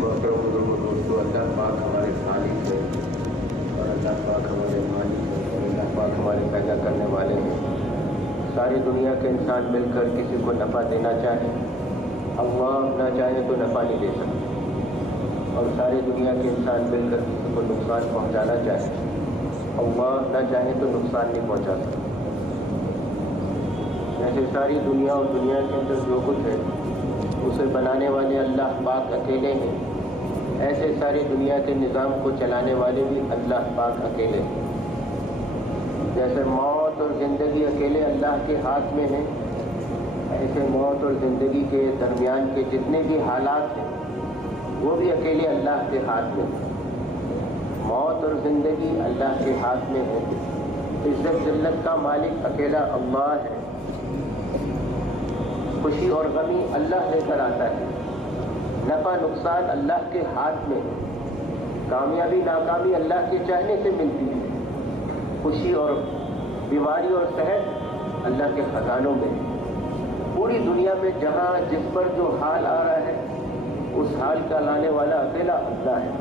محترم بزرگوں دوستوں، اللہ پاک ہمارے خالق ہے اور اللہ پاک ہمارے مالک ہے اور اللہ پاک ہمارے پیدا کرنے والے ہیں۔ ساری دنیا کے انسان مل کر کسی کو نفع دینا چاہے، اللہ نہ چاہے تو نفع نہیں دے سکتے، اور ساری دنیا کے انسان مل کر کسی کو نقصان پہنچانا چاہے، اللہ نہ چاہے تو نقصان نہیں پہنچا سکتے۔ ایسے ساری دنیا اور دنیا کے اندر جو کچھ ہے اسے بنانے والے اللہ پاک اکیلے ہیں، ایسے ساری دنیا کے نظام کو چلانے والے بھی اللہ پاک اکیلے ہیں۔ جیسے موت اور زندگی اکیلے اللہ کے ہاتھ میں ہیں، ایسے موت اور زندگی کے درمیان کے جتنے بھی حالات ہیں وہ بھی اکیلے اللہ کے ہاتھ میں ہیں۔ موت اور زندگی اللہ کے ہاتھ میں ہے، عزت ذلت کا مالک اکیلا اللہ ہے، خوشی اور غمی اللہ لے کر آتا ہے، نفع نقصان اللہ کے ہاتھ میں ہے، کامیابی ناکامی اللہ کے چاہنے سے ملتی ہے، خوشی اور بیماری اور صحت اللہ کے خزانوں میں ہے۔ پوری دنیا میں جہاں جس پر جو حال آ رہا ہے اس حال کا لانے والا اکیلا اللہ ہے۔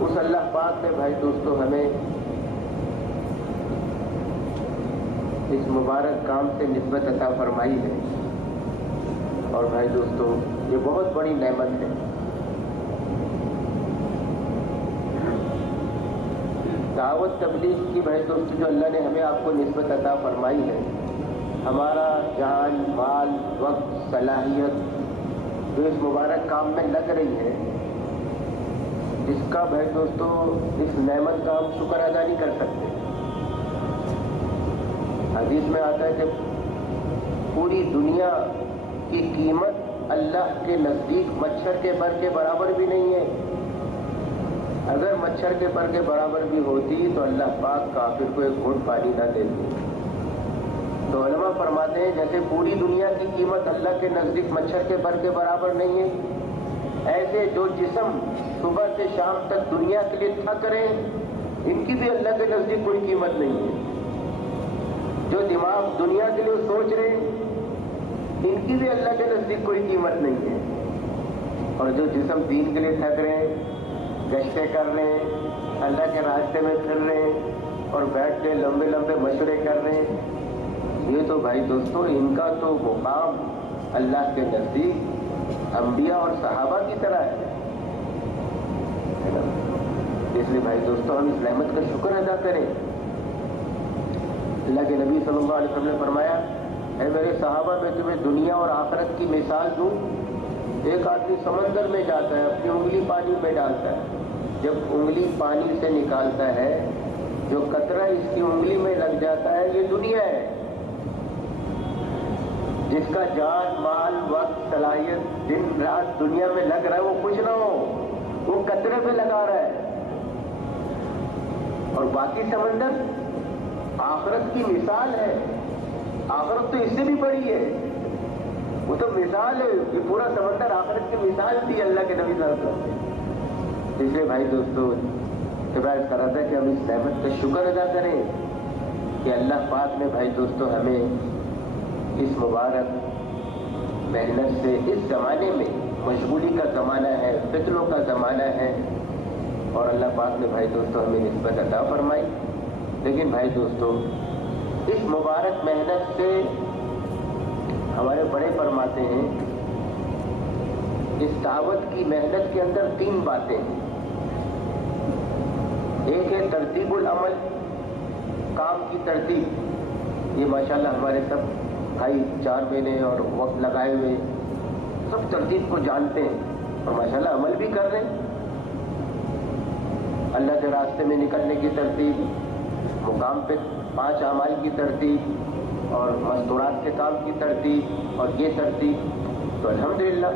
اس اللہ پاک نے بھائی دوستو ہمیں اس مبارک کام سے نسبت عطا فرمائی ہے، اور بھائی دوستو یہ بہت بڑی نعمت ہے۔ دعوت تبلیغ کی بھائی دوستو جو اللہ نے ہمیں آپ کو نسبت عطا فرمائی ہے، ہمارا جان مال وقت صلاحیت جو اس مبارک کام میں لگ رہی ہے، جس کا بھائی دوستو اس نعمت کا ہم شکر ادا نہیں کر سکتے۔ حدیث میں آتا ہے کہ پوری دنیا کی قیمت اللہ کے نزدیک مچھر کے پر کے برابر بھی نہیں ہے۔ اگر مچھر کے پر کے برابر بھی ہوتی تو اللہ پاک کافر کو ایک گھونٹ پانی نہ دیتے۔ تو علماء فرماتے ہیں جیسے پوری دنیا کی قیمت اللہ کے نزدیک مچھر کے پر کے برابر نہیں ہے، ایسے جو جسم صبح سے شام تک دنیا کے لیے تھک رہے ہیں ان کی بھی اللہ کے نزدیک کوئی قیمت نہیں ہے۔ جو دماغ دنیا کے لیے سوچ رہے ہیں ان کی بھی اللہ کے نزدیک کوئی قیمت نہیں ہے، اور جو جسم دین کے لیے تھک رہے ہیں، گشتیں کر رہے ہیں، اللہ کے راستے میں پھر رہے ہیں اور بیٹھ کے لمبے لمبے مشورے کر رہے ہیں، یہ تو بھائی دوستو ان کا تو مقام اللہ کے نزدیک انبیاء اور صحابہ کی طرح ہے۔ اس لیے بھائی دوستو ہم اس نعمت کا شکر ادا کریں۔ اللہ کے نبی صلی اللہ علیہ وسلم نے فرمایا، اے میرے صحابہ میں تمہیں دنیا اور آخرت کی مثال دوں۔ ایک آدمی سمندر میں جاتا ہے، اپنی انگلی پانی میں ڈالتا ہے، جب انگلی پانی سے نکالتا ہے جو قطرہ اس کی انگلی میں لگ جاتا ہے یہ دنیا ہے۔ جس کا جان مال وقت صلاحیت دن رات دنیا میں لگ رہا ہے وہ کچھ نہ ہو، وہ قطرے پہ لگا رہا ہے، اور باقی سمندر آخرت کی مثال ہے۔ آخرت تو اس سے بھی بڑی ہے، وہ تو مثال ہے، یہ پورا سمندر آخرت کی مثال تھی اللہ کے نبی صلی اللہ علیہ وسلم۔ اس لیے بھائی دوستو ہدایت کر رہا تھا کہ ہم اس نعمت کا شکر ادا کریں کہ اللہ پاک نے بھائی دوستو ہمیں اس مبارک محنت سے، اس زمانے میں مشغولی کا زمانہ ہے، فتنوں کا زمانہ ہے، اور اللہ پاک نے بھائی دوستو ہمیں نسبت عطا فرمائی۔ لیکن بھائی دوستو اس مبارک محنت سے ہمارے بڑے فرماتے ہیں اس دعوت کی محنت کے اندر تین باتیں ہیں۔ ایک ہے ترتیب العمل، کام کی ترتیب، یہ ماشاءاللہ ہمارے سب بھائی 4 مہینے اور وقت لگائے ہوئے سب ترتیب کو جانتے ہیں اور ماشاءاللہ عمل بھی کر رہے ہیں۔ اللہ کے راستے میں نکلنے کی ترتیب، مقام پہ 5 اعمال کی ترتیب، اور مستورات کے کام کی ترتیب، اور یہ ترتیب تو الحمدللہ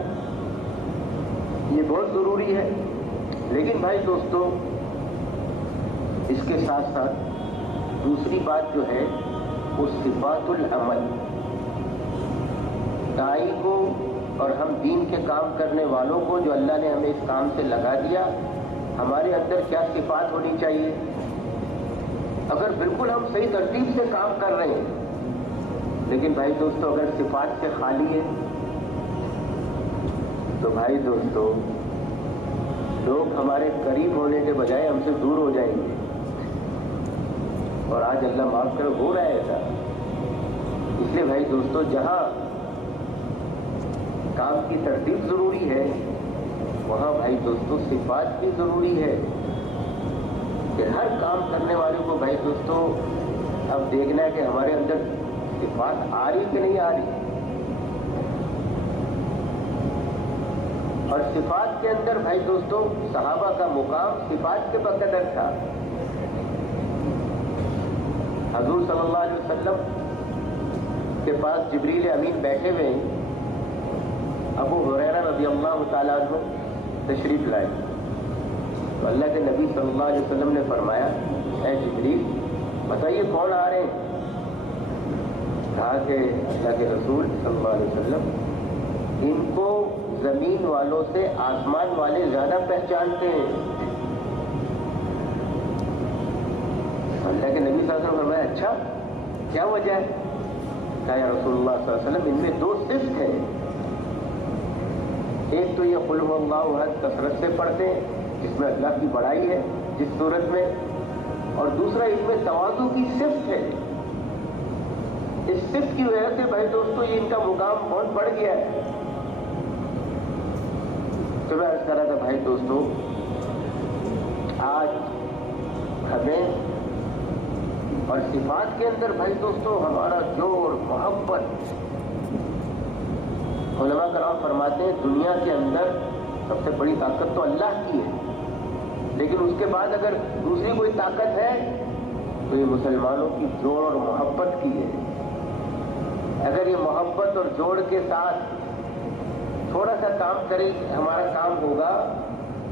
یہ بہت ضروری ہے۔ لیکن بھائی دوستو اس کے ساتھ ساتھ دوسری بات جو ہے وہ صفات العمل، داعی کو اور ہم دین کے کام کرنے والوں کو جو اللہ نے ہمیں اس کام سے لگا دیا، ہمارے اندر کیا صفات ہونی چاہیے۔ اگر بالکل ہم صحیح ترتیب سے کام کر رہے ہیں لیکن بھائی دوستو اگر صفات سے خالی ہے تو بھائی دوستو لوگ ہمارے قریب ہونے کے بجائے ہم سے دور ہو جائیں گے، اور آج اللہ معاف کرے ہو رہا ہے ایسا۔ اس لیے بھائی دوستو جہاں کام کی ترتیب ضروری ہے وہاں بھائی دوستو صفات بھی ضروری ہے، کہ ہر کام کرنے والے کو بھائی دوستو اب دیکھنا ہے کہ ہمارے اندر صفات آ رہی کہ نہیں آ رہی۔ اور صفات کے اندر بھائی دوستو صحابہ کا مقام صفات کے بقدر تھا۔ حضور صلی اللہ علیہ وسلم کے پاس جبریل امین بیٹھے ہوئے ہیں، ابو ہریرہ رضی اللہ تعالیٰ عنہ تشریف لائے، تو اللہ کے نبی صلی اللہ علیہ وسلم نے فرمایا اے جبریل بتائیے کون آ رہے ہیں؟ کہا کہ اللہ کے رسول صلی اللہ علیہ وسلم ان کو زمین والوں سے آسمان والے زیادہ پہچانتے ہیں۔ اللہ کے نبی صلی اللہ علیہ وسلم نے فرمایا اچھا کیا وجہ ہے؟ کہا یا رسول اللہ صلی اللہ علیہ وسلم ان میں دو صفت ہیں، ایک تو یہ قل هو اللہ احد کثرت سے پڑھتے ہیں جس میں اللہ کی بڑائی ہے جس صورت میں، اور دوسرا ان میں تواضع کی صفت ہے۔ اس صفت کی وجہ سے بھائی دوستو یہ ان کا مقام بہت بڑھ گیا ہے۔ تو میں عرض کر رہا تھا بھائی دوستو آج ہمیں اور صفات کے اندر بھائی دوستو ہمارا جوڑ محبت، علماء کرام فرماتے ہیں دنیا کے اندر سب سے بڑی طاقت تو اللہ کی ہے، لیکن اس کے بعد اگر دوسری کوئی طاقت ہے تو یہ مسلمانوں کی جوڑ اور محبت کی ہے۔ اگر یہ محبت اور جوڑ کے ساتھ تھوڑا سا کام کرے ہمارا کام ہوگا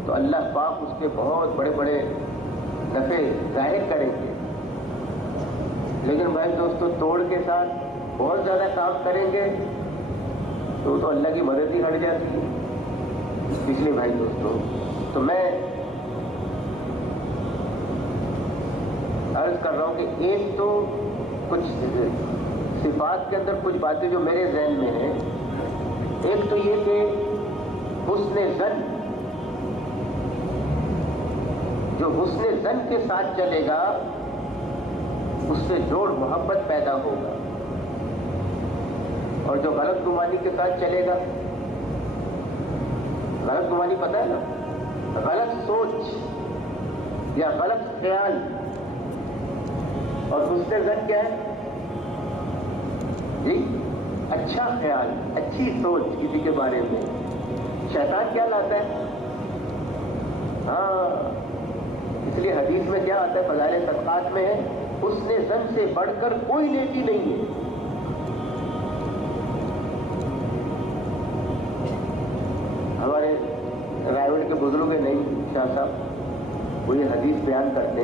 تو اللہ پاک اس کے بہت بڑے بڑے نفع ظاہر کریں گے، لیکن بھائی دوستو توڑ کے ساتھ بہت زیادہ کام کریں گے تو اللہ کی مدد ہی ہٹ جاتی ہے۔ اس لیے بھائی دوستو تو میں عرض کر رہا ہوں کہ ایک تو کچھ صفات کے اندر کچھ باتیں جو میرے ذہن میں ہیں، ایک تو یہ کہ حسن ظن، جو حسن ظن کے ساتھ چلے گا اس سے جوڑ محبت پیدا ہوگا، اور جو غلط گمانی کے ساتھ چلے گا، غلط گمانی پتہ ہے نا، غلط سوچ یا غلط خیال، اور حسن ظن کیا ہے جی؟ اچھا خیال، اچھی سوچ کسی کے بارے میں۔ شیطان کیا لاتا ہے؟ ہاں اس لیے حدیث میں کیا آتا ہے، فضائل صدقات میں ہے حسن ظن سے بڑھ کر کوئی نیکی نہیں ہے۔ ہمارے رائے کے بزرگ نہیں شاہ صاحب وہ یہ حدیث بیان کرتے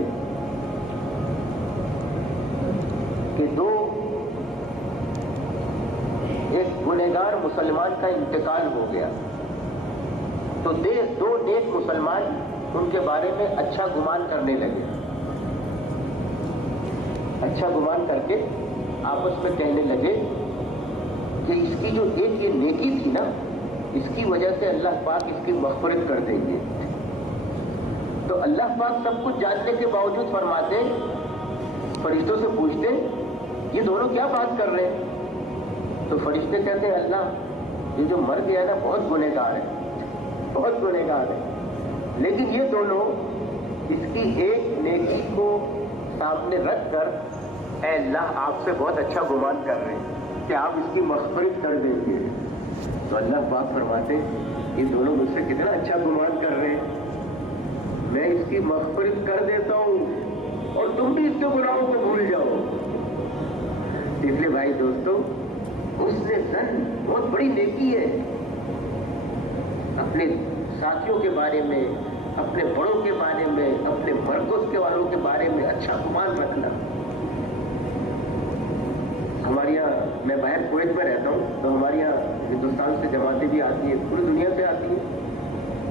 کہ ایک گنہگار مسلمان کا انتقال ہو گیا تو دو نیک مسلمان ان کے بارے میں اچھا گمان کرنے لگے، اچھا گمان کر کے آپس میں کہنے لگے کہ اس کی جو ایک یہ نیکی تھی نا اس کی وجہ سے اللہ پاک اس کی مغفرت کر دیں گے۔ تو اللہ پاک سب کچھ جاننے کے باوجود فرماتے فرشتوں سے پوچھتے یہ دونوں کیا بات کر رہے ہیں؟ تو فرشتے کہتے ہیں اللہ یہ جو مر گیا نا بہت گنہگار ہے، بہت گنہگار ہے، لیکن یہ دونوں اس کی ایک نیکی کو سامنے رکھ کر اے اللہ آپ سے بہت اچھا گمان کر رہے ہیں کہ آپ اس کی مغفرت کر دیں گے۔ تو اللہ پاک فرماتے یہ دونوں مجھ سے کتنا اچھا گمان کر رہے ہیں، میں اس کی مغفرت کر دیتا ہوں اور تم بھی اس کے گناہوں کو بھول جاؤ۔ اس لیے بھائی دوستو حسن ظن بہت بڑی نیکی ہے، اپنے ساتھیوں کے بارے میں، اپنے بڑوں کے بارے میں، اپنے مرکز کے والوں کے بارے میں اچھا گمان رکھنا۔ ہمارے یہاں میں باہر کویت میں رہتا ہوں تو ہمارے یہاں ہندوستان سے جماعتیں بھی آتی ہیں، پوری دنیا سے آتی ہیں۔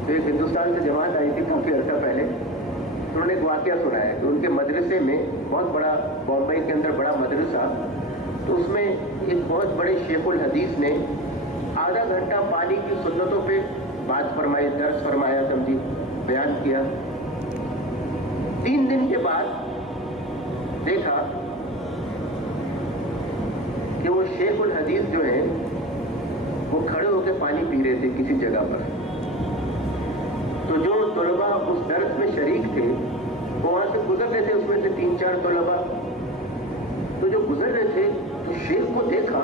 تو ایک ہندوستان سے جماعت آئی تھی کافی عرصہ پہلے، انہوں نے ایک واقعہ سنایا کہ ان کے مدرسے میں بہت بڑا، بامبئی کے اندر بڑا مدرسہ، تو اس میں ایک بہت بڑے شیخ الحدیث نے आधा घंटा पानी की सुन्नतों पे बात फरमाई, दर्स फरमाया, समझी, बयान किया। 3 दिन के बाद देखा कि वो शेख उल हदीस जो है वो खड़े होकर पानी पी रहे थे किसी जगह पर। तो जो तलबा उस दर्स में शरीक थे वो वहां से गुजर रहे थे, उसमें से 3-4 तलबा तो जो गुजर रहे थे तो शेख को देखा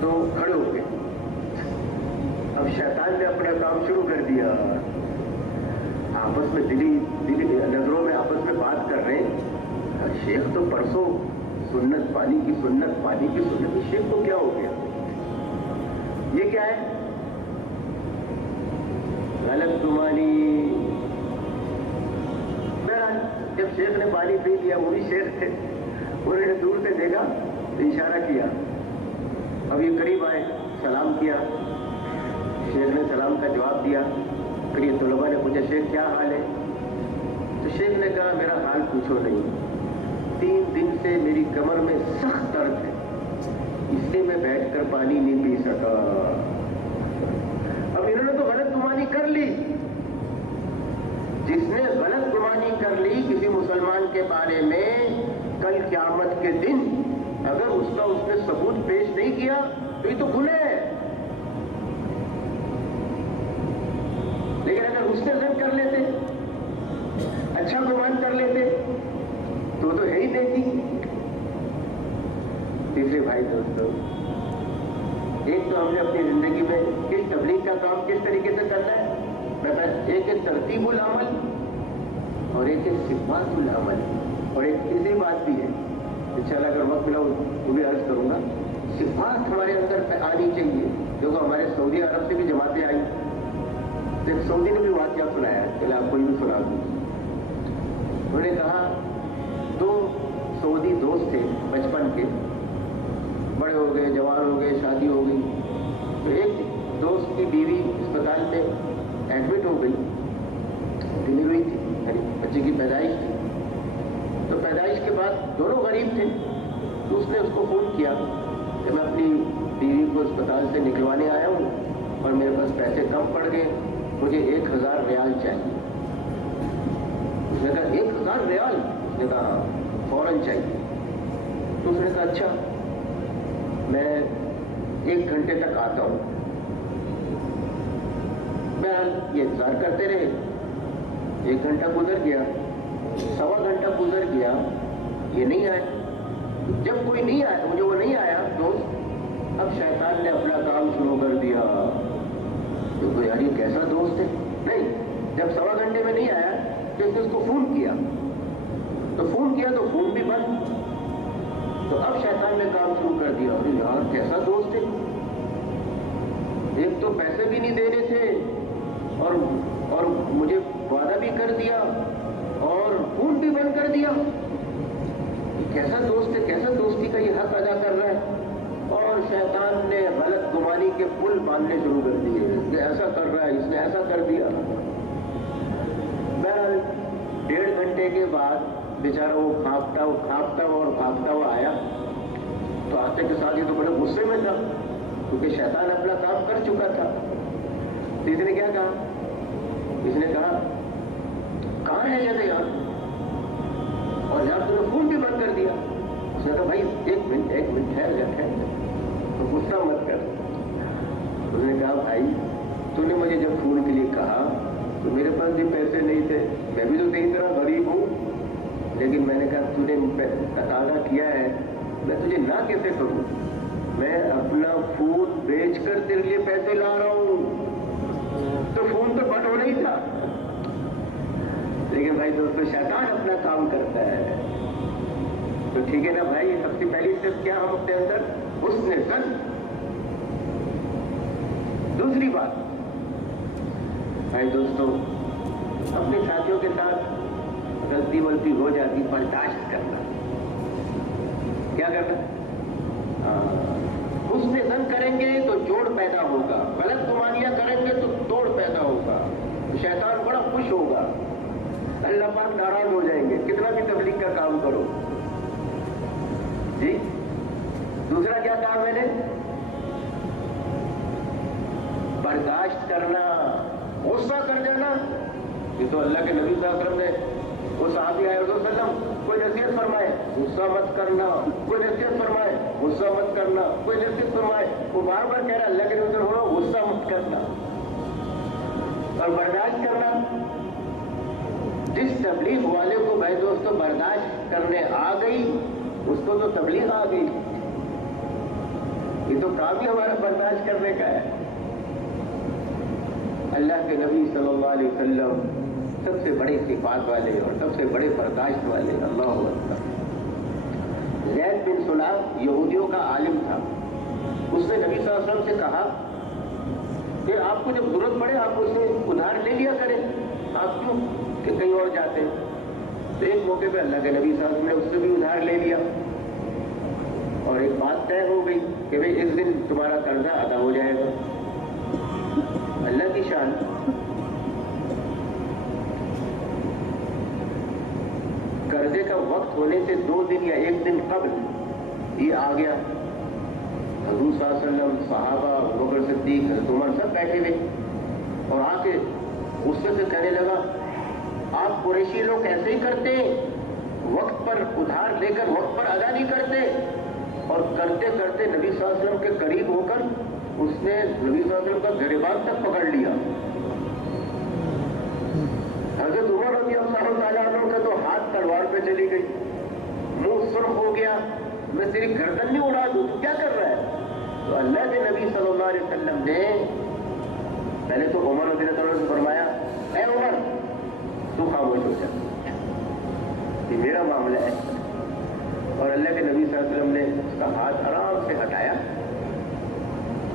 तो खड़े हो गए। अब शैतान ने अपना काम शुरू कर दिया, आपस में दिली नजरों में आपस में बात कर रहे हैं। शेख तो परसों सुन्नत पानी की सुन्नत, शेख को क्या हो गया, ये क्या है, गलत गुमानी। जब शेख ने पानी पी लिया, वो भी शेख थे, उन्होंने दूर से देखा तो इशारा किया। अब ये करीब आए, सलाम किया, शेख ने सलाम का जवाब दिया। फिर ये तलबा ने पूछा, शेख क्या हाल है? तो शेख ने कहा, मेरा हाल पूछो नहीं, 3 दिन से मेरी कमर में सख्त दर्द है, इसलिए मैं बैठकर पानी नहीं पी सका। अब इन्होंने तो गलत गुमानी कर ली। जिसने गलत गुमानी कर ली किसी मुसलमान के बारे में, कल क़यामत के दिन अगर उसने सबूत पेश नहीं किया तो ये तो गुनाह है। लेकिन अगर उसने ज़न कर लेते, अच्छा गुमान कर लेते तो है ही नहीं। तीसरे भाई दोस्तों, एक तो हमने अपनी जिंदगी में किस तबलीग का काम किस तरीके से करना है, एक है तरतीबुल अमल और एक है सिफ़ातुल अमल, और एक तीसरी बात भी है, इंशाअल्लाह अगर वक्त मिला वो भी अर्ज करूंगा। सिफ़ात हमारे अंदर आनी चाहिए। देखो हमारे सऊदी अरब से भी जमातें आई, तो एक सऊदी ने भी वाक़या सुनाया, चलो आपको भी सुना दूँ। उन्होंने कहा 2 सऊदी दोस्त थे बचपन के, बड़े हो गए, जवान हो गए, शादी हो गई। तो एक दोस्त की बीवी अस्पताल में एडमिट हो गई, डिलीवरी थी, बच्चे की पैदाइश थी। तो पैदाइश के बाद दोनों गरीब थे, तो उसने उसको फ़ोन किया कि मैं अपनी बीवी को अस्पताल से निकलवाने आया हूँ और मेरे पास पैसे कम पड़ गए, मुझे 1000 रियाल चाहिए। उसने कहा 1000 रियाल? उसने कहा फौरन चाहिए। तो उसने कहा अच्छा, मैं 1 घंटे तक आता हूँ। बहरहाल ये इंतजार करते रहे, 1 घंटा गुजर गया, 1.25 घंटा गुजर गया, ये नहीं आए। जब कोई नहीं आया, मुझे वो नहीं आया दोस्त, अब शैतान ने अपना काम शुरू कर दिया। तो यार ये कैसा दोस्त है? नहीं, जब 1.25 घंटे में नहीं आया तो इसने उसको फोन किया, तो फोन भी बंद। तो अब शैतान ने काम शुरू कर दिया, अरे यार कैसा दोस्त है, एक तो पैसे भी नहीं देने थे और मुझे वादा भी कर दिया और फोन भी बंद कर दिया। कैसा दोस्त है, कैसा दोस्ती का ये हक अदा कर रहा है। और शैतान ने गलत गुमानी के पुल बांधने शुरू कर दिए, कि ऐसा कर रहा है, इसने ऐसा कर दिया। बहरहाल 1.5 घंटे के बाद बेचारा वो भागता हुआ आया। तो आते के साथ ये तो बड़े गुस्से में था, क्योंकि शैतान अपना काम कर चुका था। तो इसने क्या कहा, इसने कहा कहाँ है जैसे यार, और यार तूने फोन भी बंद कर दिया। उसने कहा भाई 1 मिनट ठहर जा, तो गुस्सा मत कर। उसने कहा भाई तूने मुझे जब फोन के लिए कहा तो मेरे पास भी पैसे नहीं थे, मैं भी तो तेरी तरह गरीब हूँ, लेकिन मैंने कहा तूने तकाजा किया है, मैं तुझे ना कैसे करूँ, मैं अपना फोन बेचकर तेरे लिए पैसे ला रहा हूँ। तो फोन तो बंद होना ही था। लेकिन भाई दोस्तों, शैतान अपना काम करता है, तो ठीक है ना भाई। सबसे पहली स्टेप क्या हम अपने अंदर उसने सन। दूसरी बात भाई दोस्तों, अपने साथियों के साथ गलती वलती हो जाती, बर्दाश्त करना। क्या करना, उसने सन करेंगे तो जोड़ पैदा होगा, गलत गुमानियां करेंगे तो तोड़ पैदा होगा, शैतान बड़ा खुश होगा, अल्लाह पाक नाराज हो जाएंगे, कितना भी तबलीग का काम करो जी। दूसरा क्या कहा मैंने, बर्दाश्त करना, गुस्सा कर जाना। ये तो अल्लाह के नबी सल्लल्लाहु अलैहि वसल्लम ने वो सहाबी आए वसल्लम कोई नसीहत फरमाए गुस्सा मत करना, कोई नसीहत फरमाए गुस्सा मत करना, कोई नसीहत फरमाए, वो बार बार कह रहा अल्लाह के नबी हो गुस्सा मत करना और बर्दाश्त करना। जिस तबलीग वाले को भाई दोस्तों बर्दाश्त करने आ गई उसको तो तबलीग आ गई। ये तो काम ही हमारा बर्दाश्त करने का है। अल्लाह के नबी सल्लल्लाहु अलैहि वसल्लम सबसे बड़े सिफात वाले और सबसे बड़े बर्दाश्त वाले। अल्लाह अकबर। ज़ैद बिन सुलाम यहूदियों का आलिम था। उसने नबी सल्लल्लाहु अलैहि वसल्लम से कहा कि आपको जब जरूरत पड़े आप उससे उधार ले लिया करें, आप क्यों कि कहीं और जाते हैं। तो एक मौके पे अल्लाह के नबी सल्लल्लाहु अलैहि वसल्लम ने उससे भी उधार ले लिया और एक बात तय हो गई कि भाई इस दिन तुम्हारा कर्जा अदा हो जाएगा। अल्लाह की शान। कर्जे का वक्त होने से 2 दिन या 1 दिन कबल ये आ गया। हुजूर सल्लल्लाहु अलैहि वसल्लम, सहाबा, अबू बकर सिद्दीक, हज़रत उमर सब बैठे हुए और आके गुस्से से कहने लगा आप कुरैशी लोग ऐसे ही करते, वक्त पर उधार लेकर वक्त पर अदा नहीं करते। और करते करते नबी सल्लल्लाहु अलैहि वसल्लम के करीब होकर उसने नबी सल्लल्लाहु अलैहि वसल्लम का गिरबान तक पकड़ लिया। हज़रत उमर रज़ी अल्लाह तआला अन्हु का तो हाथ तलवार पे चली गई, मुंह सुर्ख हो गया, मैं तेरी गर्दन नहीं उड़ा दूं, क्या कर रहा है। तो अल्लाह के नबी सल्लल्लाहु अलैहि वसल्लम ने पहले तो उमर रज़ी अल्लाह तआला से फरमाया ऐ उमर तू खामोश हो जा, ये मेरा मामला है। और अल्लाह के नबी सल्लल्लाहु अलैहि वसल्लम ने उसका हाथ आराम से हटाया।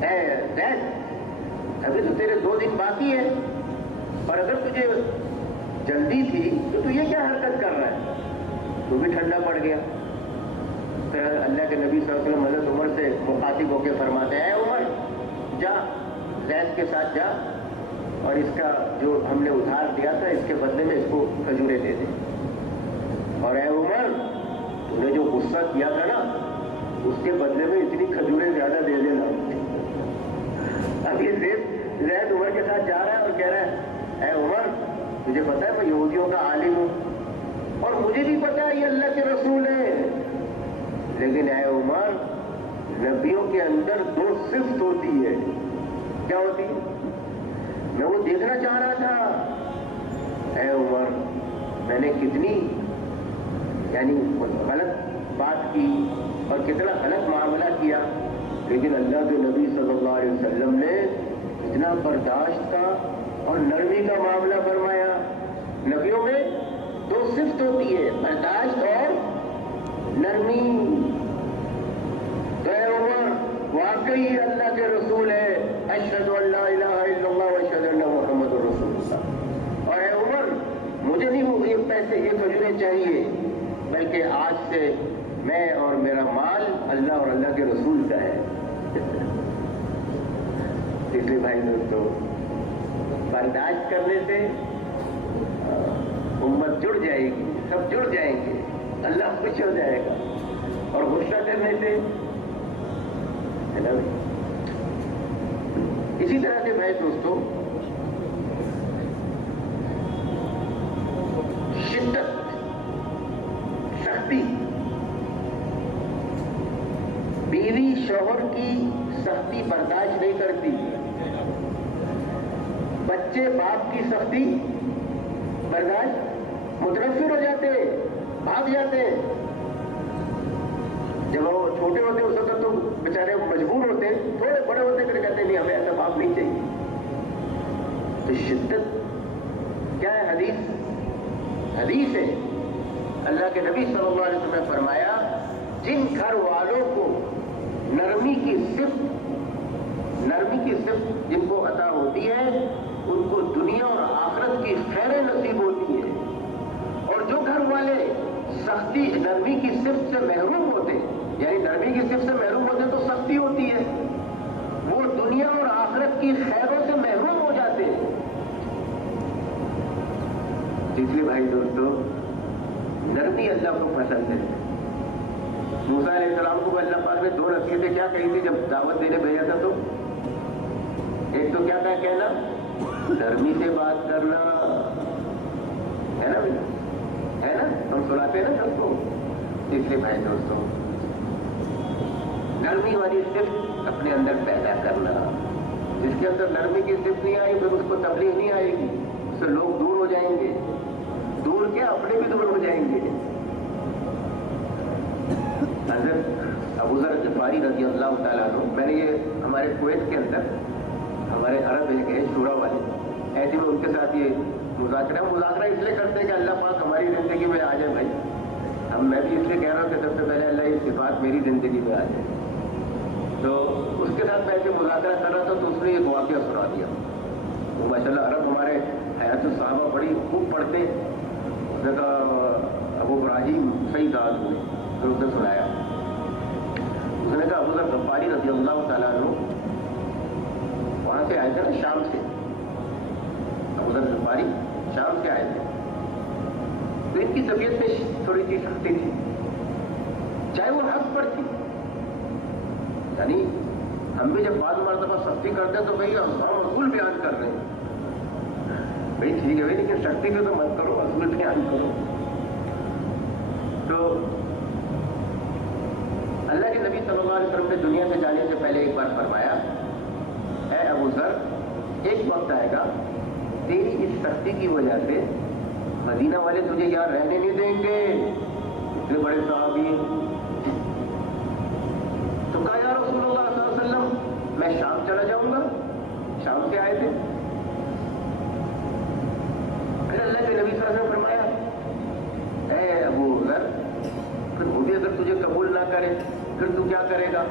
ऐ ज़ैद अभी तो तेरे 2 दिन बाकी है और अगर तुझे जल्दी थी तो तू ये क्या हरकत कर रहा है। तू भी ठंडा पड़ गया। फिर अल्लाह के नबी सल्लल्लाहु अलैहि वसल्लम हज़रत उमर से मुखातिब होकर फरमाते हैं ऐ उमर जा ज़ैद के साथ जा और इसका जो हमने उधार दिया था इसके बदले में इसको खजूरें दे दे। और ऐ उमर तूने जो गुस्सा किया था ना उसके बदले में इतनी खजूरें ज्यादा दे देना। अब ये ज़ैद उमर के साथ जा रहा है और कह रहा है ऐ उमर तुझे पता है मैं यहूदियों का आलिम हूं और मुझे भी पता है ये अल्लाह के रसूल है, लेकिन ऐ उमर नबियों के अंदर 2 सिफ्त होती है। क्या होती है? मैं वो देखना चाह रहा था। ऐ उमर मैंने कितनी यानी गलत बात की और कितना गलत मामला किया, लेकिन अल्लाह के नबी सल्लल्लाहु अलैहि वसल्लम ने इतना बर्दाश्त का और नरमी का मामला फरमाया। नबियों में 2 सिफ्त होती है, बर्दाश्त और नरमी। तो उमर वाकई अल्लाह के रसूल है, अशहदु अल्ला इलाहा इल्लल्लाह व अशहदु अन्ना मुहम्मदुर रसूलुल्लाह। और ऐ उमर मुझे नहीं ये पैसे ये खजूरें चाहिए, बल्कि आज से मैं और मेरा माल अल्लाह और अल्लाह के रसूल का है। इसलिए भाई दोस्तों बर्दाश्त करने से उम्मत जुड़ जाएगी, सब जुड़ जाएंगे, अल्लाह खुश हो जाएगा। और गुस्सा करने से है ना। इसी तरह से भाई दोस्तों शिद्दत, सख्ती, बीवी शौहर की सख्ती बर्दाश्त नहीं करती, बच्चे बाप की सख्ती बर्दाश्त मुतनफिर हो जाते, भाग जाते। जब वो छोटे होते उस वक्त तो बेचारे मजबूर होते, थोड़े बड़े होते फिर कहते नहीं हमें ऐसा बाप नहीं चाहिए। तो शिद्दत क्या है? हदीस है। अल्लाह के नबी सल्लल्लाहु अलैहि वसल्लम ने फरमाया जिन घर वालों को नरमी की सिफ्त जिनको अता होती है उनको दुनिया और आखिरत की खैरें नसीब होती है। और जो घर वाले सख्ती नरमी की सिफ्त से महरूम होते, यानी नरमी की सिफ्त से महरूम होते तो सख्ती होती है, वो दुनिया और आखिरत की खैरों से महरूम हो जाते हैं। इसलिए भाई दोस्तों नरमी अल्लाह को पसंद है। मूसा अलैहिस्सलाम को अल्लाह पाक ने 2 नसीहतें क्या कही थी जब दावत देने भेजा था? तो एक तो क्या کیا کہنا؟ نرمی سے بات کرنا ہے نا بھائی، ہے نا؟ ہم سناتے ہیں نا سب کو. اس لیے بھائی دوستوں نرمی والی صفت اپنے اندر پیدا کرنا. جس کے اندر نرمی کی صفت نہیں آئی پھر اس کو تبلیغ نہیں آئے گی، اس سے لوگ دور ہو جائیں گے. دور کیا اپنے بھی دور ہو جائیں گے. حضرت ابو ذر غفاری رضی اللہ تعالیٰ عنہ، میں نے یہ ہمارے کویت کے اندر ہمارے عرب ایک ہے شورا والے، ایسے میں ان کے ساتھ یہ مذاکرہ اس لیے کرتے ہیں کہ اللہ پاک ہماری زندگی میں آ جائے. بھائی میں بھی اس لیے کہہ رہا ہوں کہ سب سے پہلے اللہ کی صفات میری زندگی میں آ جائے. تو اس کے ساتھ میں ایسے مذاکرہ کر رہا تھا تو اس نے ایک واقعہ سنا دیا. وہ ماشاء اللہ عرب ہمارے حیات الصحابہ بڑی خوب پڑھتے. اس نے کہا ابو ابراہیم صحیح داد ہوئے، پھر اس نے سنایا. اس نے کہا ابو ذر غفاری رضی اللہ تعالیٰ عنہ وہاں سے آئے تھے نا، شام سے. ابو ذر غفاری شام سے آئے تھے تو ان کی طبیعت میں تھوڑی سی سختی تھی، چاہے وہ حق پر تھی. یعنی ہم بھی جب بعض مرتبہ سختی کرتے ہیں تو بھائی ہم اصول بیان کر رہے ہیں، بھائی ٹھیک ہے بھائی، لیکن سختی کو تو مت کرو، اصول بیان کرو. تو اللہ کے نبی صلی اللہ علیہ وسلم نے دنیا سے جانے سے پہلے ایک بار فرمایا، اے ابو ذر ایک وقت آئے گا تیری اس سختی کی وجہ سے مدینہ والے تجھے یہاں رہنے نہیں دیں گے. اتنے بڑے صحابی. تو کہا یا رسول اللہ صلی اللہ علیہ وسلم میں شام چلا جاؤں گا، شام سے آئے تھے. پھر اللہ کے نبی صلی اللہ علیہ وسلم فرمایا اے ابو ذر پھر وہ بھی اگر تجھے قبول نہ کرے پھر تو کیا کرے گا؟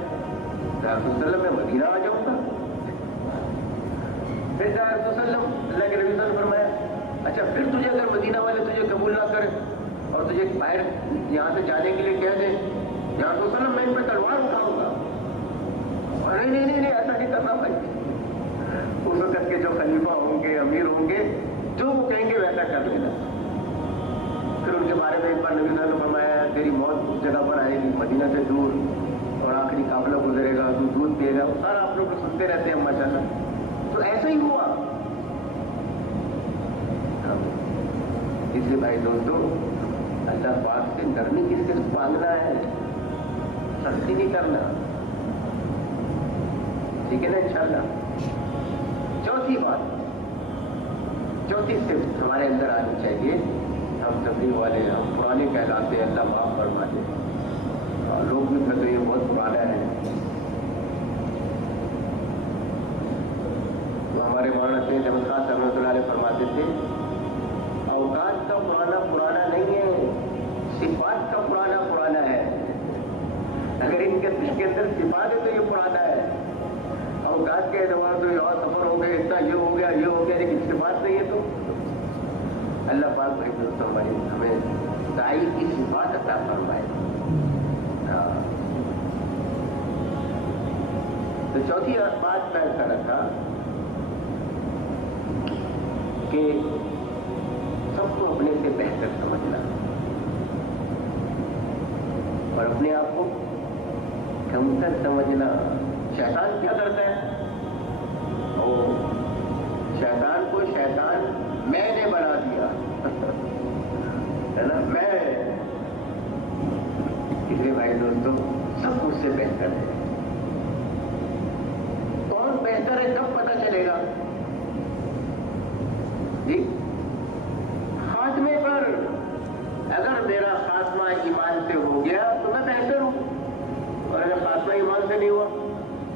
رسول اللہ میں مدینہ آ جاؤں گا. پھر کہا رسول اللہ اللہ کے نبی صلی اللہ علیہ وسلم فرمایا اچھا پھر تجھے اگر مدینہ والے تجھے قبول نہ کرے اور تجھے باہر یہاں سے جانے کے لیے کہہ دیں یا رسول اللہ میں ان پہ تلوار اٹھاؤں گا. نہیں ایسا نہیں کرنا بھائی. اس وقت کے جو خلیفہ ہوں گے، امیر ہوں گے، جو وہ کہیں گے ویسا کر لینا. پھر ان کے بارے میں ایک بار نبی صلی اللہ علیہ وسلم نے فرمایا تیری موت اس جگہ پر آئے گی مدینہ سے دور، اور آخری قافلہ گزرے گا، تو دودھ پیے گا. سارا آپ لوگ سنتے رہتے ہیں ماشاء اللہ. تو ایسا ہی ہوا. اس لیے بھائی دوستوں اللہ پاک سے نرمی کی صرف مانگنا ہے، سختی نہیں کرنا. ٹھیک ہے نا انشاءاللہ. چوتھی بات، چوتھی صفت ہمارے اندر آنی چاہیے. ہم تبلیغ والے ہم پرانے کہلاتے ہیں، اللہ معاف فرما دے. لوگ بھی کہتے یہ بہت پرانا ہے. تو ہمارے مولانا سید احمد خان صاحب رحمۃ اللہ علیہ فرماتے تھے اوقات کا پرانا نہیں ہے، صفات کا پرانا ہے. اگر ان کے اندر صفات ہے تو یہ پرانا ہے. اوقات کے اعتبار سے اور سفر ہو گئے، اتنا یہ ہو گیا لیکن صفات نہیں ہے. تو اللہ پاک بھائی دوستوں ہمیں دائی کی صفات عطا فرمائے. تو چوتھی بات میں ایسا رکھا کہ سب کو اپنے سے بہتر سمجھنا اور اپنے آپ کو کمتر سمجھنا. شیطان کیا کرتا ہے؟ شیطان کو شیطان میں نے بنا دیا ہے نا. میں اس لیے بھائی دوستوں سب مجھ سے بہتر ہے. کون بہتر ہے کب پتہ چلے گا؟ جی خاتمے پر اگر میرا خاتمہ ایمان سے ہو گیا تو میں بہتر ہوں، اور اگر خاتمہ ایمان سے نہیں ہوا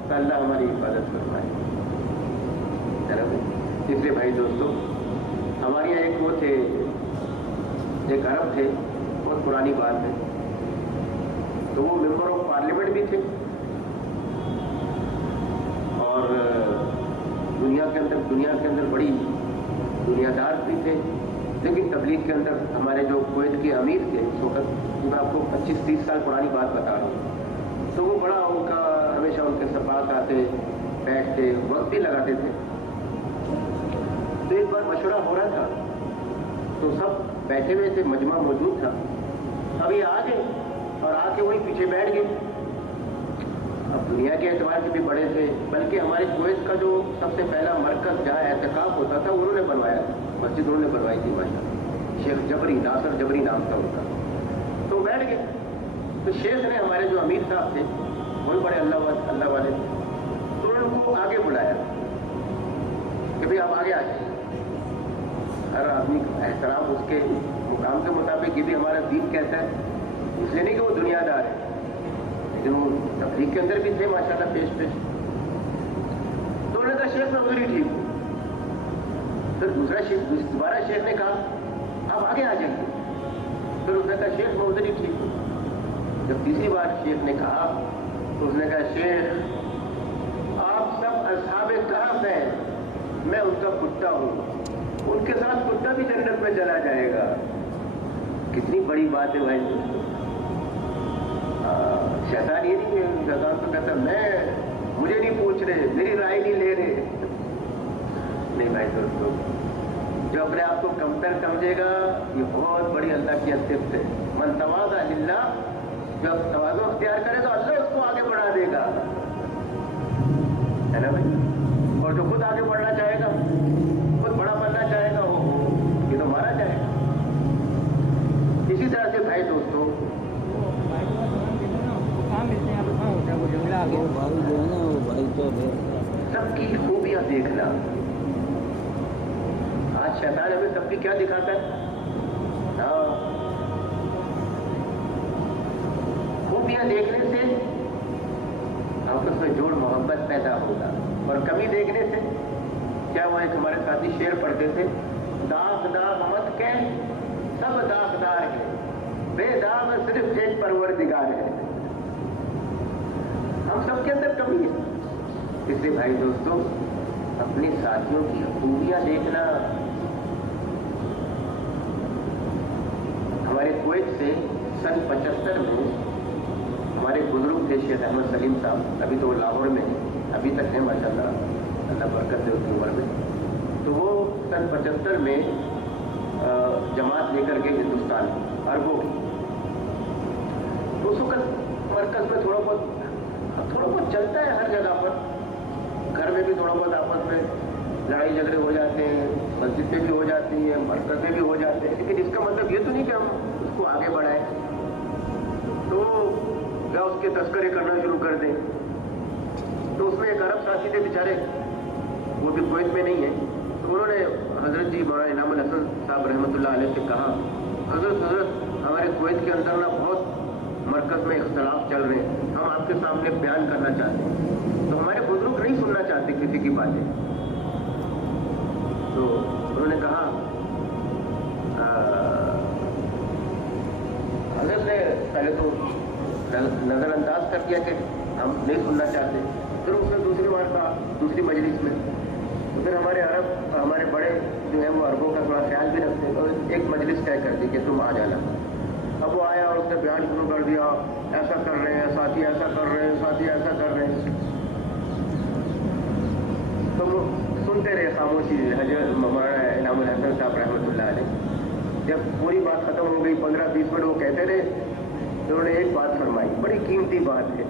تو اللہ ہماری حفاظت فرمائے. اس لیے بھائی دوستوں ہمارے یہاں ایک وہ تھے، ایک عرب تھے، بہت پرانی بات ہے. تو وہ ممبر آف پارلیمنٹ بھی تھے اور دنیا کے اندر بڑی دنیا دار بھی تھے. لیکن تبلیغ کے اندر ہمارے جو کویت کے امیر تھے اس وقت، میں آپ کو 25-30 سال پرانی بات بتا رہا ہوں، تو وہ بڑا ان کا ہمیشہ ان کے صفات آتے، بیٹھتے، وقت بھی لگاتے تھے. تو ایک بار مشورہ ہو رہا تھا تو سب بیٹھے ہوئے تھے، مجمع موجود تھا. اب یہ آ گئے اور آ کے وہی پیچھے بیٹھ گئے. अब दुनिया के एतबार से भी बड़े थे, बल्कि हमारे कुवैत का जो सबसे पहला मरकज जहाँ एहतिकाफ होता था उन्होंने बनवाया, मस्जिद उन्होंने बनवाई थी माशा, शेख जबरी, नासर जबरी नाम था उनका। तो बैठ गए, तो शेख ने हमारे जो अमीर साहब थे वो भी बड़े अल्लाह वाले थे, तो उनको आगे बुलाया कि भाई आप आगे आ जाइए। हर आदमी का एहतराम उसके मुकाम के मुताबिक, ये भी हमारा दीन कहता है, इसलिए नहीं कि वो दुनियादार है, लेकिन वो तबलीग के अंदर भी थे माशाल्लाह पेश। तो उन्होंने कहा शेख मैं उधर ही ठीक हूँ। फिर दोबारा शेख ने कहा आप आगे आ जाइए। फिर उसने कहा शेख मैं उधर ही ठीक हूँ। जब तीसरी बार शेख ने कहा तो उसने कहा शेख आप सब असहाबे कहफ हैं, मैं उनका कुत्ता हूँ, उनके साथ कुत्ता भी जन्नत में चला जाएगा। कितनी बड़ी बात है भाई। शैतान ये नहीं है, शैतान तो कहता मुझे नहीं पूछ रहे, मेरी राय नहीं ले रहे। नहीं भाई दोस्तों, जो अपने आप को कमतर समझेगा ये बहुत बड़ी अल्लाह की सिफत है। मन तवाज़ा लिल्लाह, जब तवाज़ो अख्तियार करे तो अल्लाह उसको आगे बढ़ा देगा, है ना भाई। और जो खुद आगे बढ़ना चाहेगा, खुद बड़ा बनना चाहेगा, वो ये तो मारा जाएगा। इसी तरह से भाई दोस्तों सबकी खूबियां देखना। आज शैतान हमें सबकी क्या दिखाता है? हाँ, खूबियां देखने से आपस में जोड़ मोहब्बत पैदा होगा, और कमी देखने से क्या हुआ, एक हमारे साथी शेर पढ़ते थे, दाग दाग मत के सब दागदार है, बेदाग सिर्फ एक परवरदिगार है। हम सबके अंदर कमी है, इसलिए भाई दोस्तों अपने साथियों की खूबियां देखना। हमारे कुवैत से सन 75 में हमारे बुजुर्ग थे शेख अहमद सलीम साहब, अभी तो वो लाहौर में है, अभी तक है माशाल्लाह, अल्लाह बरकत दे उनकी उम्र में। तो वो सन 75 में जमात लेकर के हिंदुस्तान अरबों की, तो उस वक्त मरकज में थोड़ा बहुत चलता है हर जगह पर, घर में भी थोड़ा बहुत आपस में लड़ाई झगड़े हो जाते हैं, मस्जिद में भी हो जाती है, मरकज में भी हो जाते हैं, लेकिन इसका मतलब ये तो नहीं कि हम उसको आगे बढ़ाएं तो या उसके तस्करे करना शुरू कर दें। तो उसमें एक अरब साथी थे बेचारे, वो भी कुवैत में नहीं है, तो उन्होंने हजरत जी मौलाना इनामुल हसन साहब रहमतुल्लाह अलैह से कहा, हजरत हमारे कुवैत के अंदर ना बहुत मरकज में इख्तलाफ चल रहे हैं, हम आपके सामने बयान करना चाहते हैं। तो हमारे बुजुर्ग नहीं सुनना चाहते किसी की बातें। तो उन्होंने कहा, हजरत ने पहले तो नजरअंदाज कर दिया कि हम नहीं सुनना चाहते। फिर उसने दूसरी बार कहा दूसरी मजलिस में, तो फिर हमारे बड़े जो है वो अरबों का थोड़ा ख्याल भी रखते हैं, तो एक मजलिस तय कर दी कि तुम आ जाना। अब वो आया और उसने बयान शुरू कर दिया, ऐसा कर रहे हैं साथी, ऐसा कर रहे हैं साथी, ऐसा कर रहे हैं। तो वो सुनते रहे खामोशी। हजरत मौलाना इनामुल हसन साहब रहमतुल्लाह अलैह जब पूरी बात खत्म हो गई, 15-20 मिनट वो कहते रहे, तो उन्होंने एक बात फरमाई, बड़ी कीमती बात है।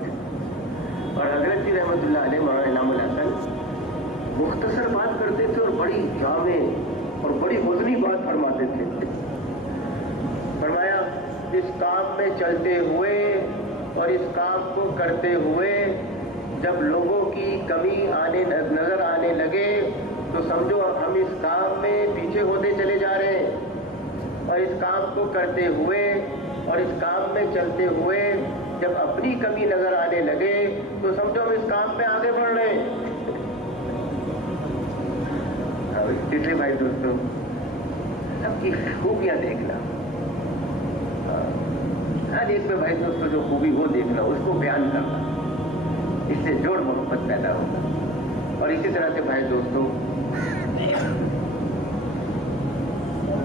और हजरत जी रहमतुल्लाह अलैह मौलाना इनामुल हसन मुख्तसर बात करते थे और बड़ी जामे और बड़ी वज़नी बात फरमाते थे। फरमाया, इस काम में चलते हुए और इस काम को करते हुए जब लोगों की कमी नजर आने लगे तो समझो हम इस काम में पीछे होते चले जा रहे हैं, और इस काम को करते हुए और इस काम में चलते हुए जब अपनी कमी नजर आने लगे तो समझो हम इस काम में आगे बढ़ रहे हैं। इसलिए भाई दोस्तों सबकी खूबियां देखना, हर एक में भाई दोस्तों जो खूबी वो देखना, उसको बयान करना, इससे जोड़ मोहब्बत पैदा होगा। और इसी तरह से भाई दोस्तों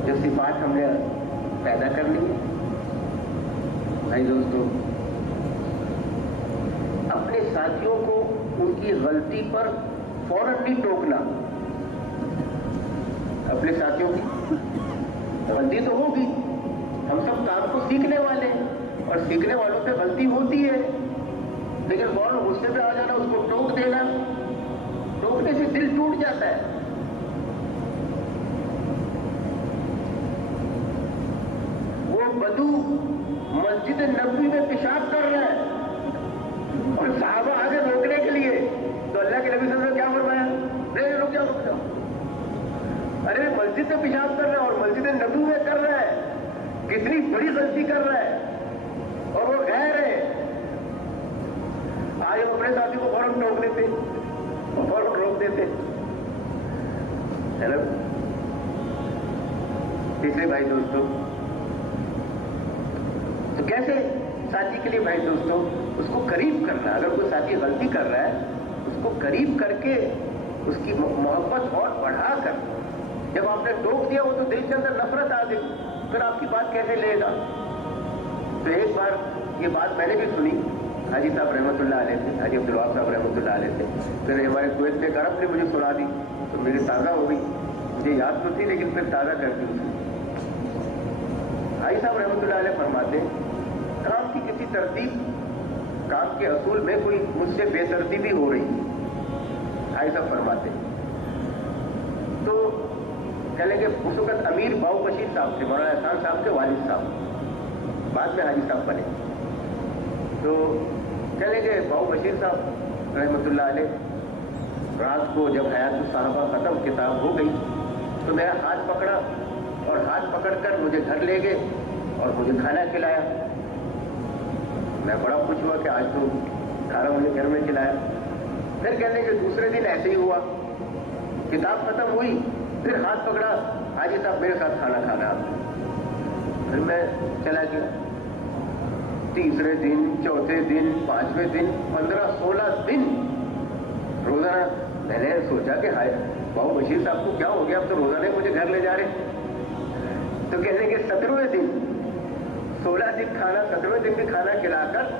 जो सिफात हमने पैदा कर ली भाई दोस्तों, अपने साथियों को उनकी गलती पर फौरन नहीं टोकना। अपने साथियों की गलती तो होगी, हम सब काम को सीखने वाले हैं और सीखने वालों से गलती होती है, لیکن فوراً غصے پہ آ جانا, اس کو ٹوک دینا, ٹوکنے سے دل ٹوٹ جاتا ہے. وہ بدو مسجد نبوی میں پیشاب کر رہا ہے اور صحابہ آگے روکنے کے لیے, تو اللہ کے نبی صلی اللہ علیہ وسلم نے کیا فرمایا؟ رک جاؤ. ارے مسجد میں پیشاب کر رہا ہے اور مسجد نبوی میں کر رہا ہے, کتنی بڑی غلطی کر رہا ہے, اور وہ غیر ہے. آج ہم اپنے ساتھی کو فوراً ٹوک دیتے اور فوراً روک دیتے. ہے نا. تیسرے بھائی دوستوں, تو کیسے ساتھی کے لیے بھائی دوستوں اس کو قریب کرنا. اگر کوئی ساتھی غلطی کر رہا ہے اس کو قریب کر کے اس کی محبت اور بڑھا کر, جب آپ نے ٹوک دیا وہ تو دل کے اندر نفرت آ گئی, پھر آپ کی بات کیسے لے گا. تو ایک بار یہ بات میں نے بھی سنی, حاجی صاحب رحمۃ اللہ علیہ تھے, حاجی عبدالوہاب صاحب رحمۃ اللہ علیہ تھے. پھر ہمارے کویت کے عرب نے مجھے سنا دی تو میری تازہ ہو گئی, مجھے یاد تو تھی لیکن پھر تازہ کر دی اسے. حاجی صاحب رحمۃ اللہ علیہ فرماتے کام کی کسی ترتیب, کام کے اصول میں کوئی مجھ سے بے ترتیبی ہو رہی. حاجی صاحب فرماتے تو کہہ لیں کہ اس وقت امیر باؤ بشیر صاحب تھے, مولانا احسان صاحب کے والد صاحب, بعد میں حاجی صاحب بنے. تو کہہ لیں کہ باؤ بشیر صاحب رحمۃ اللہ علیہ رات کو جب حیات الصحابہ ختم کتاب ہو گئی تو میرا ہاتھ پکڑا اور ہاتھ پکڑ کر مجھے گھر لے گئے اور مجھے کھانا کھلایا. میں بڑا خوش ہوا کہ آج تو کھانا مجھے گھر میں کھلایا. پھر کہنے کہ دوسرے دن ایسے ہی ہوا, کتاب ختم ہوئی, پھر ہاتھ پکڑا, حاجی صاحب میرے ساتھ کھانا کھانا. پھر میں چلا گیا. تیسرے دن, چوتھے دن, پانچویں دن, 15-16 دن روزانہ. میں نے سوچا کہ ہائے باؤ بشیر صاحب کو کیا ہو گیا, اب تو روزانہ مجھے گھر لے جا رہے. تو کہنے کہ 17ویں دن, 16 دن کھانا, 17ویں دن بھی کھانا کھلا کر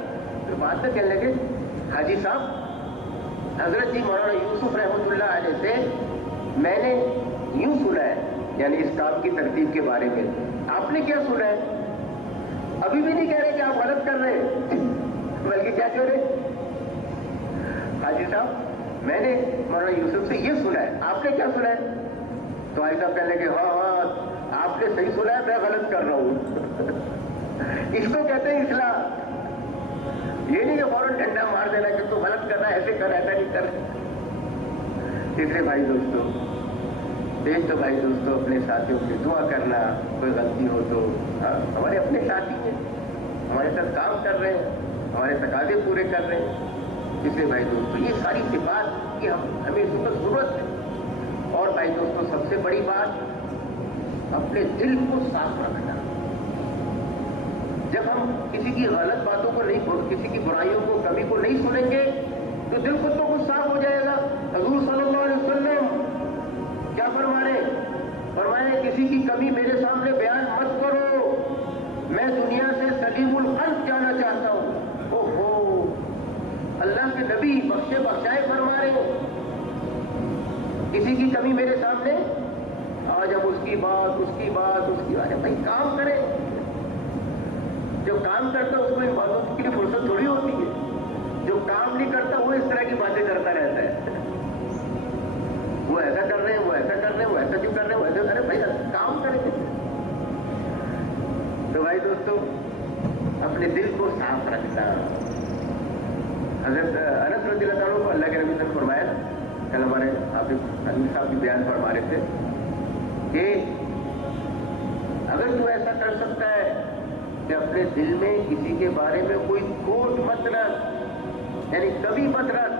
پھر بعد میں کہنے لگے حاجی صاحب حضرت جی مولانا یوسف رحمۃ اللہ علیہ سے میں نے یوں سنا ہے, یعنی اس کام کی ترتیب کے بارے میں, آپ نے کیا سنا ہے؟ ابھی بھی نہیں کہہ رہے کہ آپ غلط کر رہے ہیں, بلکہ کیا کہہ رہے حاجی صاحب میں نے مولانا یوسف سے یہ سنا ہے, آپ نے کیا سنا ہے؟ تو حاجی صاحب کہنے لگے ہاں آپ نے صحیح سنا ہے, میں غلط کر رہا ہوں. اس کو کہتے ہیں اصلاح. یہ نہیں کہ فوراً ڈنڈا مار دینا کہ تو غلط کرنا, ایسے کر, ایسا نہیں کر. تیسرے بھائی دوستوں, ایک تو بھائی دوستوں اپنے ساتھیوں کی دعا کرنا, کوئی غلطی ہو تو ہمارے اپنے ساتھی ہیں, ہمارے ساتھ کام کر رہے ہیں, ہمارے تقاضے پورے کر رہے ہیں. تیسرے بھائی دوستوں یہ ساری صفات کی ہمیں ضرورت ہے. اور بھائی دوستوں سب سے بڑی بات اپنے دل کو صاف رکھنا. جب ہم کسی کی غلط باتوں کو نہیں, کسی کی برائیوں کو, کمی کو نہیں سنیں گے تو دل خود تو کچھ صاف ہو جائے گا. حضور صلی اللہ علیہ وسلم کیا فرمائے کسی کی کمی میرے سامنے بیان مت کرو, میں دنیا سے سلیم القلب جانا چاہتا ہوں. اوہو, اللہ کے نبی بخشے بخشائے فرما رہے ہیں, کسی کی کمی میرے سامنے, آج ہم اس کی بات بھائی کام کرے. جو کام کرتا ہے اس کو ان باتوں کے لیے فرصت تھوڑی ہوتی ہے. جو کام نہیں کرتا وہ اس طرح کی باتیں کرتا رہتا ہے. وہ ایسا کر رہے ہیں, وہ ایسا کر رہے ہیں, وہ ایسا کیوں کر رہے ہیں, وہ ایسا کر رہے ہیں. بھائی کام کریں گے. تو بھائی دوستوں اپنے دل کو صاف رکھنا. حضرت انس رضی اللہ عنہ کو اللہ کے نبی نے فرمایا, کل ہمارے حافظ حمید صاحب بھی بیان فرما رہے تھے کہ اگر تو ایسا کر سکتا ہے کہ اپنے دل میں کسی کے بارے میں کوئی کھوٹ مت رکھ, یعنی کبھی مت رکھ.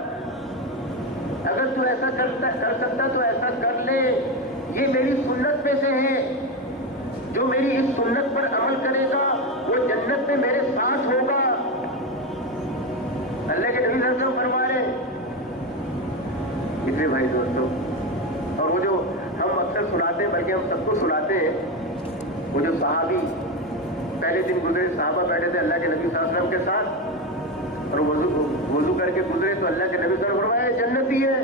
اگر تو ایسا کر سکتا تو ایسا کر لے. یہ میری سنت میں سے ہے, جو میری اس سنت پر عمل کرے گا وہ جنت میں میرے ساتھ ہوگا. اللہ کے نبی صلی اللہ علیہ وسلم فرما رہے. اس لیے بھائی دوستوں, اور وہ جو ہم اکثر سناتے ہیں, بلکہ ہم سب کو سناتے ہیں, وہ جو صحابی پہلے دن گزرے, صحابہ بیٹھے تھے اللہ کے نبی صلی اللہ علیہ وسلم کے ساتھ اور وضو کر کے گزرے تو اللہ کے نبی صلی اللہ علیہ وسلم فرمایا جنتی ہے.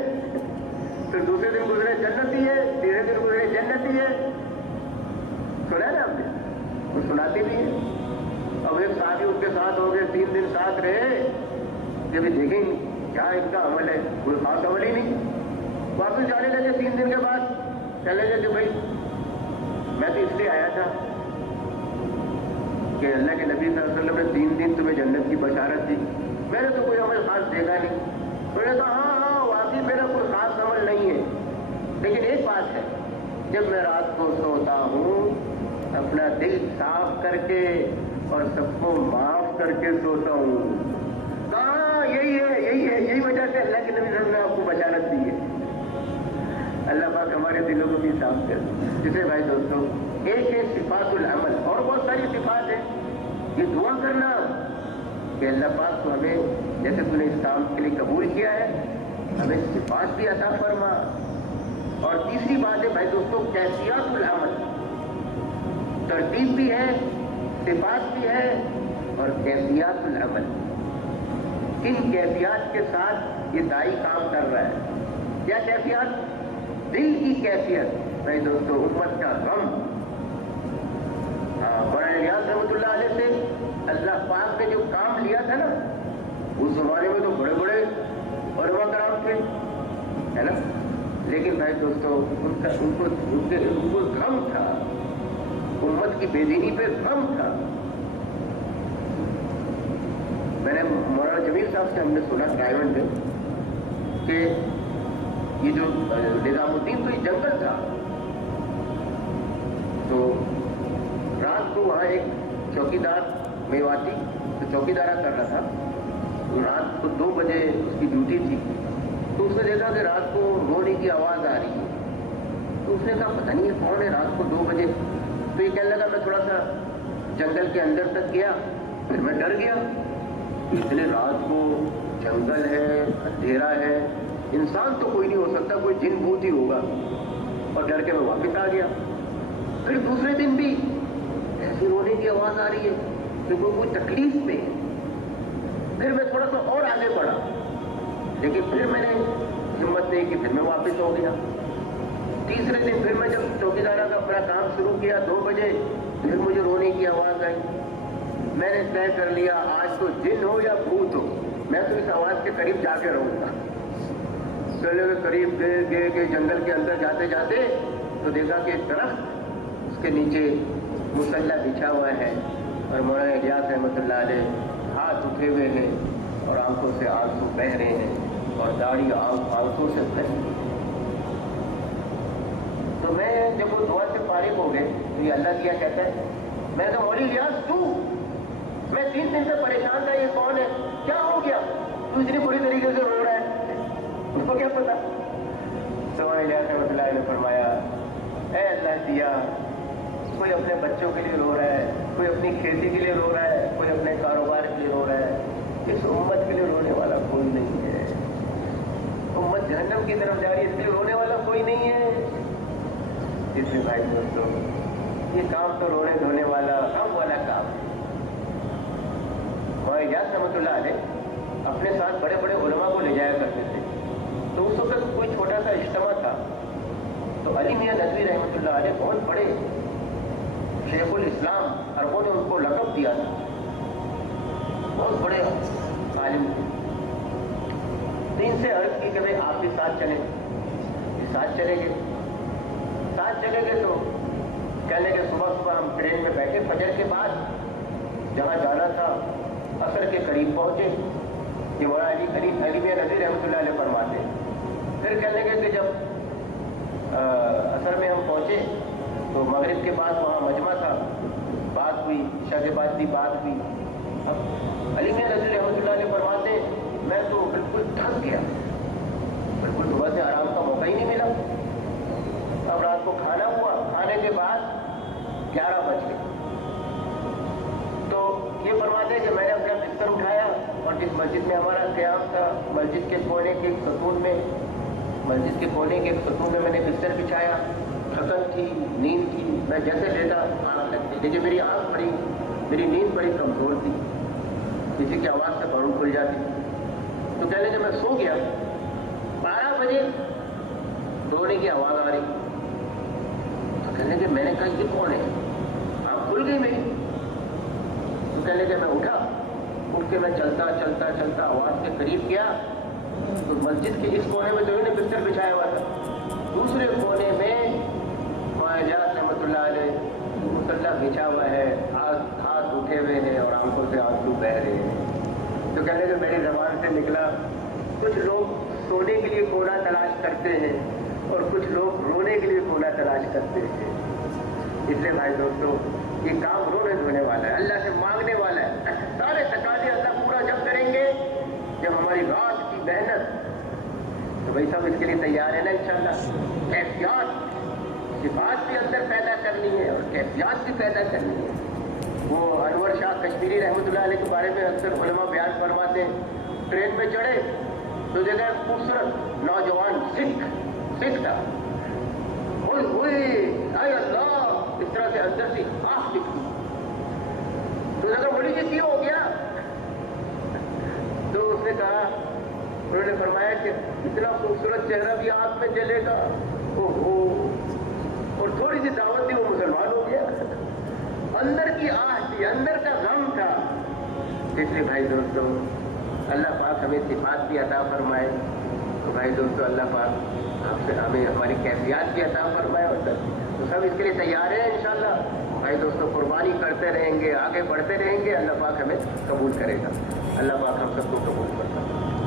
پھر دوسرے دن گزرے جنتی ہے, تیسرے دن گزرے جنتی ہے. سنا ہے نا آپ نے, وہ سناتے بھی ہیں. اب ایک صحابی ان کے ساتھ ہو گئے, 3 دن ساتھ رہے, कि अभी देखें ही नहीं क्या इनका अमल है, कोई खास अमल ही नहीं। वापस जाने लगे 3 दिन के बाद, कहने लगे कि भाई मैं तो इसलिए आया था कि अल्लाह के नबी सल्लल्लाहु अलैहि वसल्लम ने 3 दिन तुम्हें जन्नत की बशारत दी, मैंने तो कोई अमल खास देखा नहीं। मैंने कहा हाँ वाकई मेरा कोई खास अमल नहीं है, लेकिन एक बात है, जब मैं रात को सोता हूँ अपना दिल साफ करके और सबको माफ करके सोता हूँ। कहा यही वजह से अल्लाह के नबी सल्लल्लाहु अलैहि वसल्लम ने आपको बशारत दी है। अल्लाह पाक हमारे दिलों को भी साफ कर। जिसे भाई दोस्तों एक है सिफातुल अमल, और बहुत सारी सिफात है। ये दुआ करना कि अल्लाह पाक को हमें जैसे तूने इस काम के लिए कबूल किया है हमें सिफात भी अता फरमा। और तीसरी बात है भाई दोस्तों कैफियतुल अमल, तरतीब भी है, सिफात भी है और कैफियतुल अमल। इन कैफियत के साथ ये दाई काम कर रहा है। क्या कैफियत? दिल की कैफियत भाई दोस्तों, उम्मत का गम। मौलाना इलियास रहमतुल्लाह अलैह से अल्लाह पाक ने जो काम लिया था ना, उस जमाने में तो बड़े बड़े उलमा कराम थे, है ना, लेकिन भाई दोस्तों उनको गम था, उम्मत की बेदीनी पे गम था। मैंने मौलाना जमील साहब से हमने सुना ट्राइवेंट में कि ये जो निजामुद्दीन तो ये जंगल था, तो रात को वहाँ एक चौकीदार मेवाती तो चौकीदारा कर रहा था, तो रात को 2 बजे उसकी ड्यूटी थी, तो उसने देखा कि रात को रोने की आवाज़ आ रही है। तो उसने कहा पता नहीं ये कौन है रात को 2 बजे। तो ये कहने लगा मैं थोड़ा सा जंगल के अंदर तक गया, फिर मैं डर गया, इसलिए रात को जंगल है, अंधेरा है, इंसान तो कोई नहीं हो सकता, कोई जिन भूत ही होगा, और डर के मैं वापस आ गया। फिर दूसरे दिन भी ऐसी रोने की आवाज़ आ रही है कि कोई तकलीफ में है। फिर मैं थोड़ा सा और आगे बढ़ा, लेकिन फिर मैंने हिम्मत नहीं की, फिर मैं वापस हो गया। तीसरे दिन फिर मैं जब चौकीदारा का अपना काम शुरू किया 2 बजे, फिर मुझे रोने की आवाज़ आई। मैंने तय कर लिया आज तो जिन हो या भूत हो, मैं तो इस आवाज़ के करीब जाके रहूँगा। चले गए करीब गए जंगल के अंदर जाते जाते तो देखा कि एक दरख्त, उसके नीचे मुसल्ला बिछा हुआ है और मौलाना इलियास रहमतुल्लाह अलैह हाथ उठे हुए हैं और आंखों से आंसू बह रहे हैं और दाढ़ी आंसू से बह रही है। तो मैं जब वो दुआ से फारिग हो गए तो ये अल्लाह दिया कहता है, मैं तो मौली इलियास तू, मैं 3 दिन से परेशान था, ये कौन है, क्या हो गया, तू इतनी बुरी तरीके से रो रहा है, उसको क्या पता। तो इलियास रहमतुल्लाह ने फरमाया, ऐ अल्लाह दिया, कोई अपने बच्चों के लिए रो रहा है, कोई अपनी खेती के लिए रो रहा है, कोई अपने कारोबार के लिए रो रहा है, इस उम्मत के लिए रोने वाला कोई नहीं है। उम्मत जहन्नम की तरफ जा रही है, इसलिए रोने वाला कोई नहीं है। इसलिए भाई दोस्तों ये काम तो रोने धोने वाला गम वाला काम है। और इलियास रहमतुल्लाह अलैह अपने साथ बड़े बड़े उलमा को ले जाया करते थे। तो उस वक्त कोई छोटा सा इज्तिमा था, तो अली मियां नदवी रहमतुल्लाह अलैह बहुत बड़े शेखुल इस्लाम, अरबों ने उनको लक़ब दिया था, बहुत बड़े आलिम थे। तो इनसे अर्ज की कि भाई आप भी साथ चले, साथ चले गए। साथ चले गए तो कहने के सुबह सुबह हम ट्रेन में बैठे, फजर के बाद जहाँ जाना था असर के करीब पहुँचे। ये बड़ा अली मियां नदवी रहमतुल्लाह अलैह फरमाते। फिर कहने लगे कि जब असर में हम पहुँचे तो मगरिब के बाद वहाँ मजमा था, बात हुई, इशा के बाद भी बात हुई। अब अली मियां नदवी रहमतुल्लाह अलैह फरमाते, मैं तो बिल्कुल थक गया, बिल्कुल सुबह से आराम का मौका ही नहीं मिला। अब रात को खाना हुआ, खाने के बाद 11 बज गए। तो ये फरमाते हैं कि मैंने अपना बिस्तर उठाया और जिस मस्जिद में हमारा क़याम था, मस्जिद के कोने के एक सतून में मैंने बिस्तर बिछाया। थकन थी, नींद थी, मैं जैसे लेटा आँख लगती, लेकिन मेरी नींद बड़ी कमज़ोर थी, किसी की आवाज़ से भरून खुल जाती। तो कहने जब मैं सो गया 12 बजे रोने की आवाज़ आ रही, तो कहने के मैंने कहा ये कौन है, आँख खुल गई मेरी। तो कहने के मैं उठा उठ के मैं चलता चलता चलता आवाज़ के करीब गया तो मस्जिद के इस कोने में जो है बिस्तर बिछाया हुआ था, दूसरे कोने में ख्वाजा रहमतुल्लाह अलैह मुसल्ला बिछा हुआ है, हाथ उठे हुए हैं और आंखों से आंसू बह रहे हैं। तो कहने के मेरी ज़बान से निकला, कुछ लोग सोने के लिए कोना तलाश करते हैं और कुछ लोग रोने के लिए कोना तलाश करते हैं। इसलिए भाई दोस्तों, ये काम रोने धोने वाला है, अल्लाह से मांगने वाला है। सारे तकाज़े अल्लाह पूरा जब करेंगे जब हमारी रात की मेहनत, तो भाई सब इसके लिए तैयार है ना इंशाअल्लाह। कैफियत सिफात भी अंदर पैदा करनी है और कैफियत भी पैदा करनी है। वो अनवर शाह कश्मीरी रहमतुल्लाह अलैह के बारे में अक्सर उलमा बयान फरमाते हैं, ट्रेन में चढ़े तो देखा खूबसूरत नौजवान सिख था, आय अल्लाह, इस तरह से अंदर से आँख दिखती। तो देखा बोली जी क्यों हो गया? तो उसने कहा, उन्होंने फरमाया कि इतना खूबसूरत चेहरा भी आँख में जलेगा, ओहो, और थोड़ी सी दावत दी वो मुसलमान हो गया। अंदर की आह थी, अंदर का गम था। इसलिए भाई दोस्तों, अल्लाह पाक हमें सिफात भी अता फरमाए। तो भाई दोस्तों, अल्लाह पाक आपसे हमें हमारी कैफियत भी अता फरमाए। और तो सब इसके लिए तैयार है इंशाअल्लाह। भाई दोस्तों, कुर्बानी करते रहेंगे, आगे बढ़ते रहेंगे, अल्लाह पाक हमें कबूल करेगा। अल्लाह पाक हम सबको कबूल करता है।